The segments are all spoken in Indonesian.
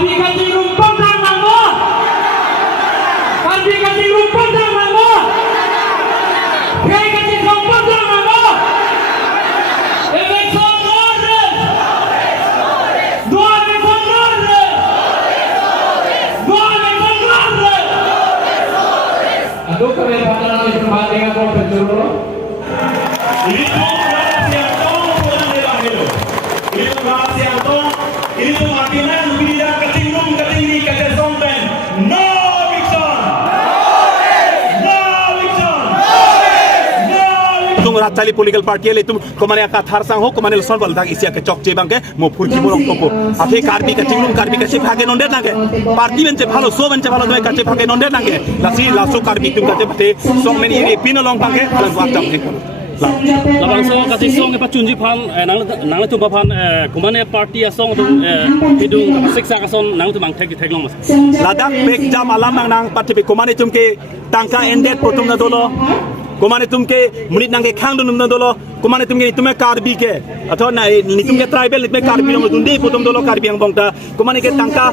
Karbi kaji rumput nama mo. Karbi kaji rumput nama mo. Kaya kaji rumput nama mo. Election order. No election order. No election order. Aduh kami bakal berhati dengan penjuru. Itu rahasia tong bukan lelaki. Itu rahasia tong. Itu artinya tidak ketinggung ketinggi kesompen. No election. No election. No election. Tung ratali political party le tum komane ka thar sang ho komane son bal thak isia ke chok che bangke mo phurji borong topo ate karbi ka tinglung karbi ka se phage nonde nage party bence bhalo so bence bhalo doy ka se phage nonde nage lasi laso karbi tum ka te phate song meni iri pinalong bangke alang wat jam thek labang so kasi song pa chunji phan nang tu phan kumane party a song tu hidung siksa ka son nang tu mang thek long mas ladak bek jam alam nang party be komane tum ke tangka endet protum na dolo komane tum ke munit nang ke khang dum na dolo komane tum ke tume karbi ke atho na ni tum ke tribal ni karbi no dundi protum dolo karbi ang bongta komane ke tangka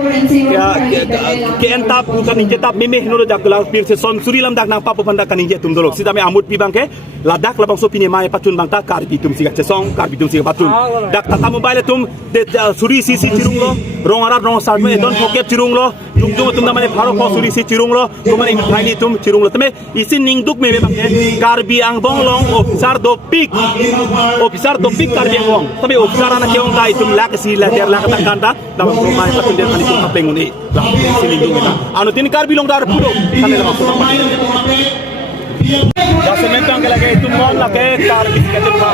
ke entap bukan ni jetap meme no jakla pir se son surilam dak nang papu panda kan je tum dolo sida me amut pi bangke ladak labang so pini mai patun bangta karbi tum siga chesong karbi tum siga patun dak tata mobile tum de suri sisi chirung lo rong arab rong sar me don poket chirung lo tum tum na mane pharo ko suri si chirung lo komane in thaini tum chirung lo tame isin ning duk me bangke karbi ang bonglong officer do pik karbi ang bong tame officer ana keong kai tum lak si la der lak ta kanta labang so mai patun der kali tum kapeng ni la siling dum eta anu tin karbi long dar pudo kane labang so Dasa mentang ke lagi itu mon lagi karbi kete pha.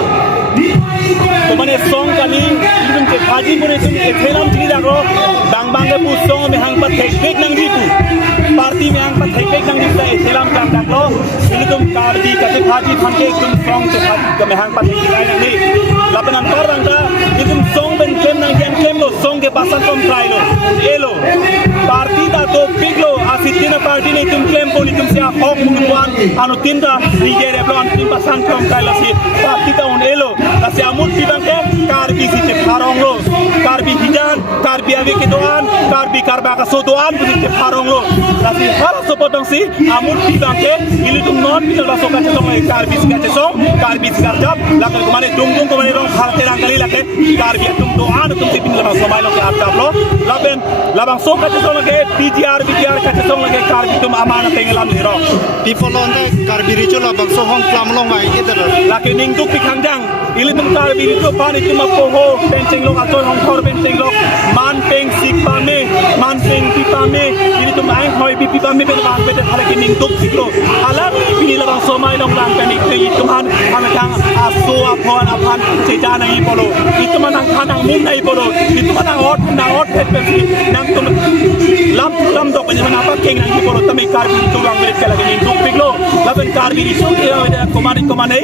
तो मैंने सॉन्ग कली इवन के खाजी पुरे तुम एथेलम थी जागरो बांग बांग के पूछ सॉन्ग में हंग पर थे नंगी तू पार्टी में हंग पर थे नंगी तो एथेलम काम जागरो इन्हें तुम कार्बी कते खाजी फंके तुम सॉन्ग से खाजी में हंग पर थे नंगी लापन अंतर रंगा ये तुम सॉन्ग बन केम लो सॉन्ग के पास तुम ट्राई लो ये लो पार्टी दा तो पिक लो आसितिना पार्टी ने तुम केम बोली तुम से आप होक मुकुआन अनुतिंदा निजेरे प्लान तुम पासान तुम ट्राई लो सी पार्टी दा उन ये लो लासे amut bangke karbi site pharong lo karbi hijan karbi age ke doan karbi karba ka so doan site pharong lo lasi har so potong si amut bangke ili tum non bitel baso ka chong karbi sikate so karbi sikarjap lakar kumane dung kumane rong halte rang kali lake karbi tum doan tum se bin la so mai lo ke atap lo laben labang so ka chong lake pgr ka chong lake karbi tum amana tengelam ni ro people on the karbi ritual labang so hong plam long mai idar lake ning duk pikhangjang ili tum karbi itu pan itu mapoho penceng lo atau hongkor penceng lo man peng sipame man peng pipame ini tu main hoi pipame pen bang pen hari ini induk siklo alam ini labang somai long lang pen itu man kang asu apan sejana ini polo itu manang kanang mun ini polo itu manang hot pet nang tu lam dok ini mana apa keng ini polo tapi karbi itu lang pen kala ini induk siklo laban karbi itu komane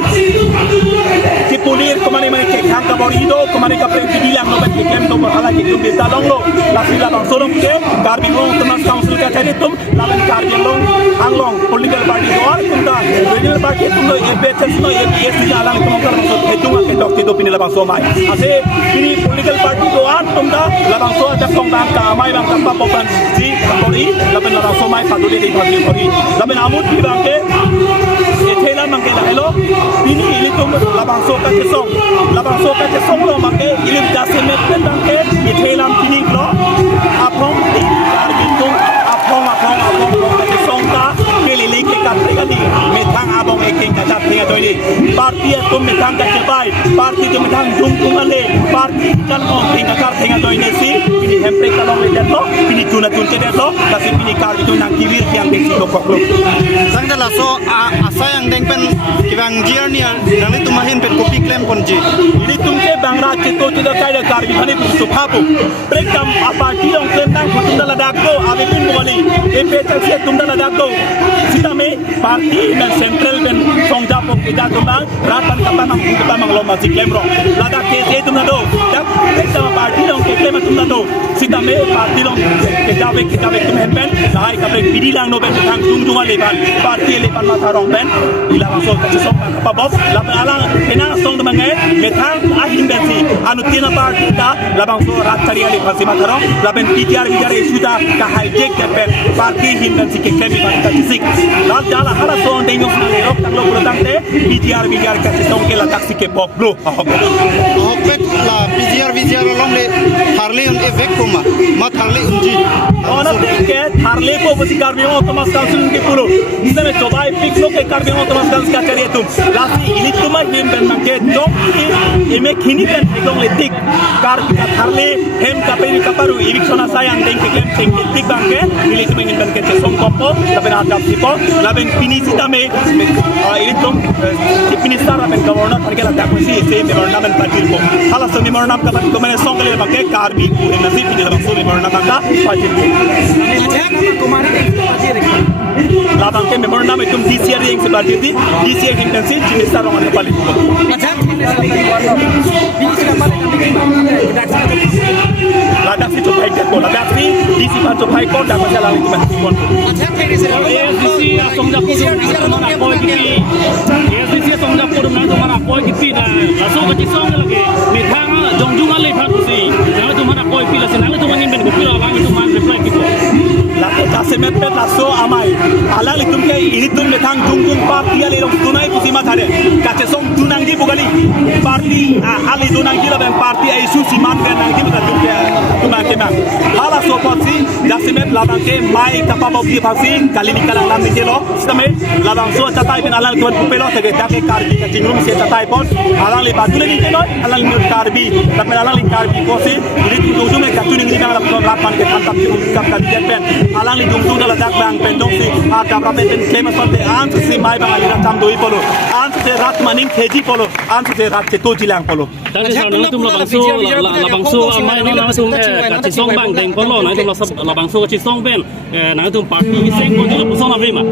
kipulir komane kang ka borido komane ka prenti bilang no bet kem to bahala ki tum desa long lo la sila bang sorom ke karbi long teman council ka chari tum laban karbi long anglong political party doar tum da regional party tum no EPS no EPS ni alang tum kar so hetung ke dok ki do pin labang so mai ase ini political party doar tum da labang so ada kong bang ka mai bang ka popan si bori laban labang so mai padu de bagi bori laban amut ki bang ke ethela mang ke la hello ini tum labang so ka song labang so ka song lo make ilim jase met tang ke ithelam kini lo apong tar bintung apong ka song ta keli leke ka prigani metang abong eking ka chat ninga toini party tum metang ka chebai party tum metang dung ale party kan mo tinga kar tinga toini si ini hempre kalong le deto ini tuna tunche deto kasi ini kar itu nang kiwir yang desi ko koklo sangdala so asa yang deng pen kibang journey nang itu mahin pen kopi claim ponji ini tumke bangra chito chida kaida karbi hani tu phapu prekam party dong tentang kutundala dakko abepin boli epeta se tundala dakko sita me party men central ben songja pok ida tumang ratan kapamang lo masih claim ro lada ke tumna do dak prekam party dong ke claim tumna do sita me party dong kita tum hen lai kaprek bidilang no ben tang dung leban parti leban matarong ben ila masuk ke song pa bob laban alang enang song temangai metang ahin bensi anu tina parti ta labang so rat cari ali pasi matarong laban bijar sudah ka hijack ke ben parti hin bensi ke klem ban ka sik lal jala hala song denyok na lerok tang lo pulang te bijar ka song ke la taksi ke pop blo Hokpek la bijar long le Harley un efek koma mat Harley unji Ona ke Harley ko basi karbion otomas kansun ke pulo isame cobai piklo ke karbion otomas kansun ka kare tum lasi ini tuma him ben manke dong ime khini ben ekong letik kar ka Harley hem ka pe ka paru iriksona sayang deng ke klem tik bangke ini tuma him ben ke song kopo tapi ada tipo laben pinisi tame ini tum pinisara ben governor harga la takusi se memorandum ben patil ko hala so memorandum ka ko mene song le bangke karbi pure nasi pinila bang so memorandum ka patil ko labang ke memorandum itu DCR yang seperti itu DCR intensi jenis sarong ada paling ladak si cobai ke ladak si DC pan cobai ko dak masalah itu mas kon ASDC asong jak mana koi kiti ASDC asong jak ko mana mana koi kiti na laso ka song lagi ni thang jongjung ale phat si na tu mana koi pila senang tu mangin ben ko pila lang tu man reply kito lato jase met pet laso amai ala litum ke ini tum metang dung parti ale long tunai pusima thare kace song tunang di bugali parti ali tunang di laban parti ai su siman kan nang di betul ke tunang ke mang hala so potsi jase met labang ke mai kapabok di pasi kali ni kala lam di lo same labang so tatai ben ala tuan pupelo tege take karbi ka jingrum se tatai pon ala li badule ni ke no ala li karbi tapi ala li karbi ko se ini dung me katuning ni kala lapan ke tantap kap ka pen alang li dung dala dak bang pendong si akam rape pen kema sonte an si mai bang alira tam doi polo an se rat maning keji polo an se rat ke to jilang polo Tadi saya nang tum labang so amai nang tum ka song bang deng polo nang tum labang so ka song ben nang tum parti seng ko tu song abri ma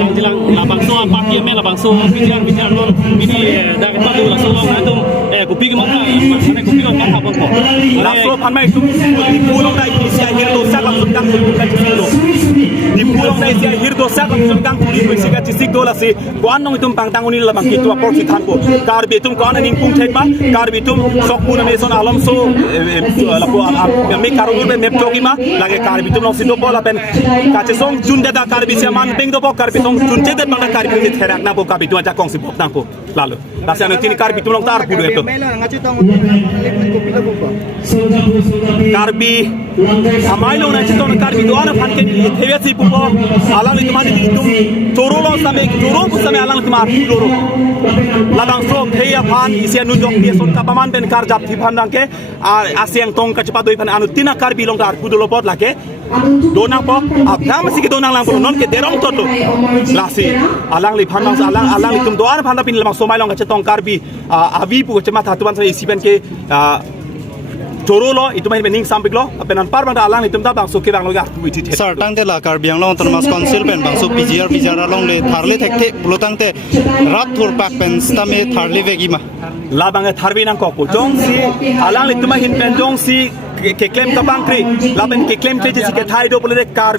bang jilang labang so parti me labang so bijar non ini dak pa tu la so nang tum ku pi ma mana ku pi ma ha pon ko la so pan mai tum di pulong dai isi hirdo sakam sundang ka jilo di pulong dai isi hirdo sakam sundang kuri ku isi ka cisik dola si ko annong tum pang tanguni labang kitu apor si than ko kar be tum ko anin pung thek ma kar be tum sok puna me son alam so lapo me karung be mep toki ma lage kar be tum no sido bola ben ka che song junde da kar be se man peng do bo kar be song junje de bang kar be therak na bo ka be tu aja kong si bok nang ko lalu lasi anu tini kar be tum long tar pudu eto karbi amai lo na chiton karbi do ana phan ke thevesi pupo alang li tumani tum toro lo same alang tumar loro labang so theya phan isia nu jok dia son kapaman ben kar jap thi phan dang ke asyang tong ka chapa doi phan anu tina karbi long tar pudu lo pot lake donang po apna masi ke donang lang po non ke derong totlo lasi alang li phan alang li tum do ana phan pin lamang so mai long ka chetong karbi avi pu chema thatuan sa isiben ke Toro lo itu main bening sampai lo apenan par bang alang itu tak bang so ke bang lo gar tu itu Sar tang te la karbiang long termas konsil pen bang so bijar long le Harley thekte pulotang te rat thur pak pen stame Harley vegi ma la bang tharbi nang ko jong si alang itu main pen jong si ke claim ka bang kri la ben ke claim ke si ke thai do pole kar